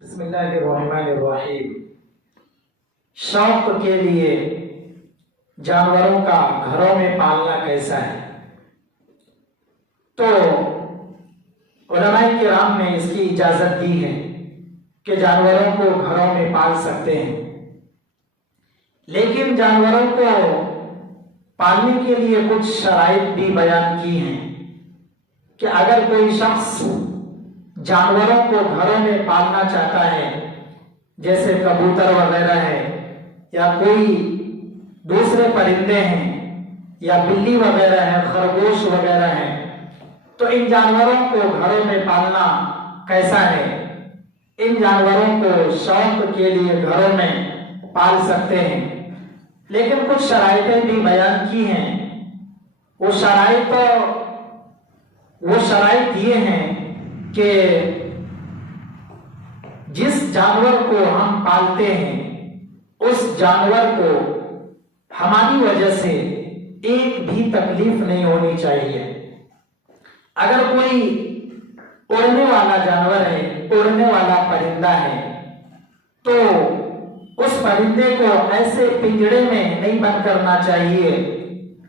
بسم اللہ الرحمن الرحیم۔ شوق کے لیے جانوروں کا گھروں میں پالنا کیسا ہے؟ تو علماء کرام نے اس کی اجازت دی ہے کہ جانوروں کو گھروں میں پال سکتے ہیں، لیکن جانوروں کو پالنے کے لیے کچھ شرائط بھی بیان کی ہیں کہ اگر کوئی شخص جانوروں کو گھروں میں پالنا چاہتا ہے، جیسے کبوتر وغیرہ ہے یا کوئی دوسرے پرندے ہیں یا بلی وغیرہ ہے، خرگوش وغیرہ ہے، تو ان جانوروں کو گھروں میں پالنا کیسا ہے؟ ان جانوروں کو شوق کے لیے گھروں میں پال سکتے ہیں، لیکن کچھ شرائطیں بھی بیان کی ہیں۔ وہ شرائط یہ ہیں کہ جس جانور کو ہم پالتے ہیں اس جانور کو ہماری وجہ سے ایک بھی تکلیف نہیں ہونی چاہیے۔ اگر کوئی اڑنے والا جانور ہے، اڑنے والا پرندہ ہے، تو اس پرندے کو ایسے پنجرے میں نہیں بند کرنا چاہیے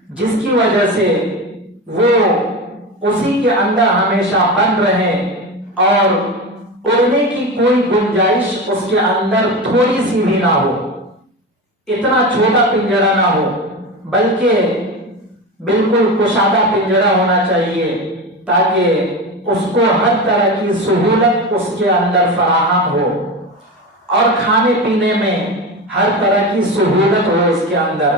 جس کی وجہ سے وہ اسی کے اندر ہمیشہ بند رہے اور اڑنے کی کوئی گنجائش اس کے اندر تھوڑی سی بھی نہ ہو، اتنا چھوٹا پنجرا نہ ہو، بلکہ بالکل کشادہ پنجرا ہونا چاہیے تاکہ اس کو ہر طرح کی سہولت اس کے اندر فراہم ہو اور کھانے پینے میں ہر طرح کی سہولت ہو اس کے اندر۔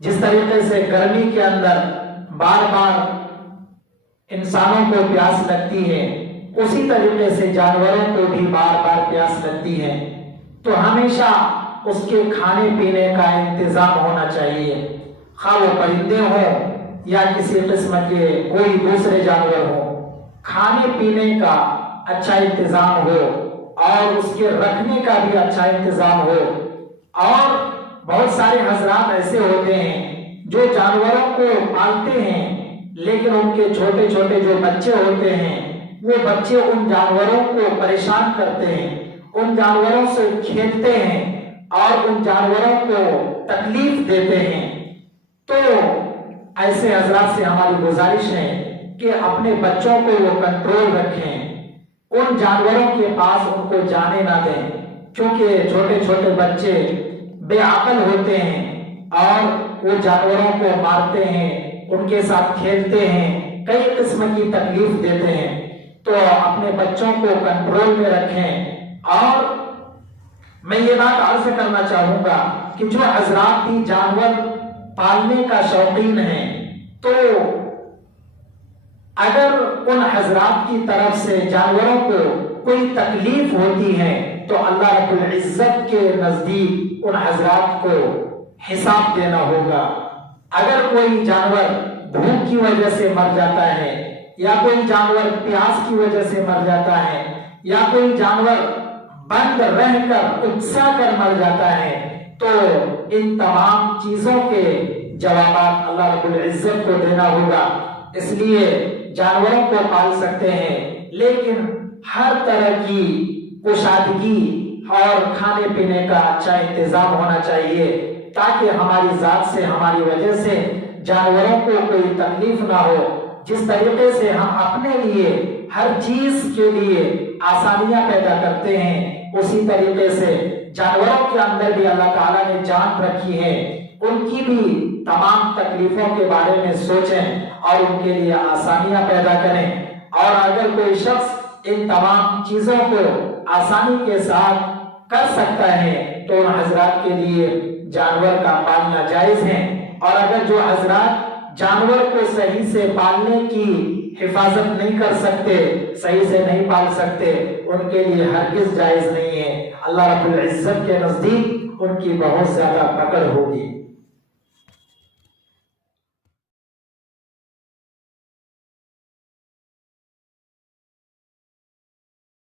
جس طریقے سے گرمی کے اندر بار بار انسانوں کو پیاس لگتی ہے، اسی طریقے سے جانوروں کو بھی بار بار پیاس لگتی ہے، تو ہمیشہ اس کے کھانے پینے کا انتظام ہونا چاہیے، خواہ وہ پرندے ہوں یا کسی قسم کے کوئی دوسرے جانور ہوں۔ کھانے پینے کا اچھا انتظام ہو اور اس کے رکھنے کا بھی اچھا انتظام ہو۔ اور بہت سارے حضرات ایسے ہوتے ہیں جو جانوروں کو پالتے ہیں، لیکن ان کے چھوٹے چھوٹے جو بچے ہوتے ہیں وہ بچے ان جانوروں کو پریشان کرتے ہیں، ان جانوروں سے کھیلتے ہیں اور ان جانوروں کو تکلیف دیتے ہیں۔ تو ایسے حضرات سے ہماری گزارش ہے کہ اپنے بچوں کو وہ کنٹرول رکھیں، ان جانوروں کے پاس ان کو جانے نہ دیں، کیونکہ چھوٹے چھوٹے بچے بے عقل ہوتے ہیں اور وہ جانوروں کو مارتے ہیں، ان کے ساتھ کھیلتے ہیں، کئی قسم کی تکلیف دیتے ہیں۔ تو اپنے بچوں کو کنٹرول میں رکھیں۔ اور میں یہ بات عرض کرنا چاہوں گا کہ جو حضرات بھی جانور پالنے کا شوقین ہیں، تو اگر ان حضرات کی طرف سے جانوروں کو کوئی تکلیف ہوتی ہے تو اللہ رب العزت کے نزدیک ان حضرات کو حساب دینا ہوگا۔ اگر کوئی جانور بھوک کی وجہ سے مر جاتا ہے، یا کوئی جانور پیاس کی وجہ سے مر جاتا ہے، یا کوئی جانور بند رہ کر اکسا کر مر جاتا ہے، تو ان تمام چیزوں کے جوابات اللہ رب العزت کو دینا ہوگا۔ اس لیے جانوروں کو پال سکتے ہیں، لیکن ہر طرح کی کشادگی اور کھانے پینے کا اچھا انتظام ہونا چاہیے تاکہ ہماری ذات سے، ہماری وجہ سے جانوروں کو کوئی تکلیف نہ ہو۔ جس طریقے سے ہم اپنے لیے ہر چیز کے لیے آسانیاں پیدا کرتے ہیں، اسی طریقے سے جانوروں کے اندر بھی اللہ تعالیٰ نے جان رکھی ہے، ان کی بھی تمام تکلیفوں کے بارے میں سوچیں اور ان کے لیے آسانیاں پیدا کریں۔ اور اگر کوئی شخص ان تمام چیزوں کو آسانی کے ساتھ کر سکتا ہے تو ان حضرات کے لیے جانور کا پالنا جائز ہے۔ اور اگر جو حضرات جانور کو صحیح سے پالنے کی حفاظت نہیں کر سکتے، صحیح سے نہیں پال سکتے، ان کے لیے ہرگز جائز نہیں ہے۔ اللہ رب العزت کے نزدیک ان کی بہت زیادہ پکڑ ہوگی۔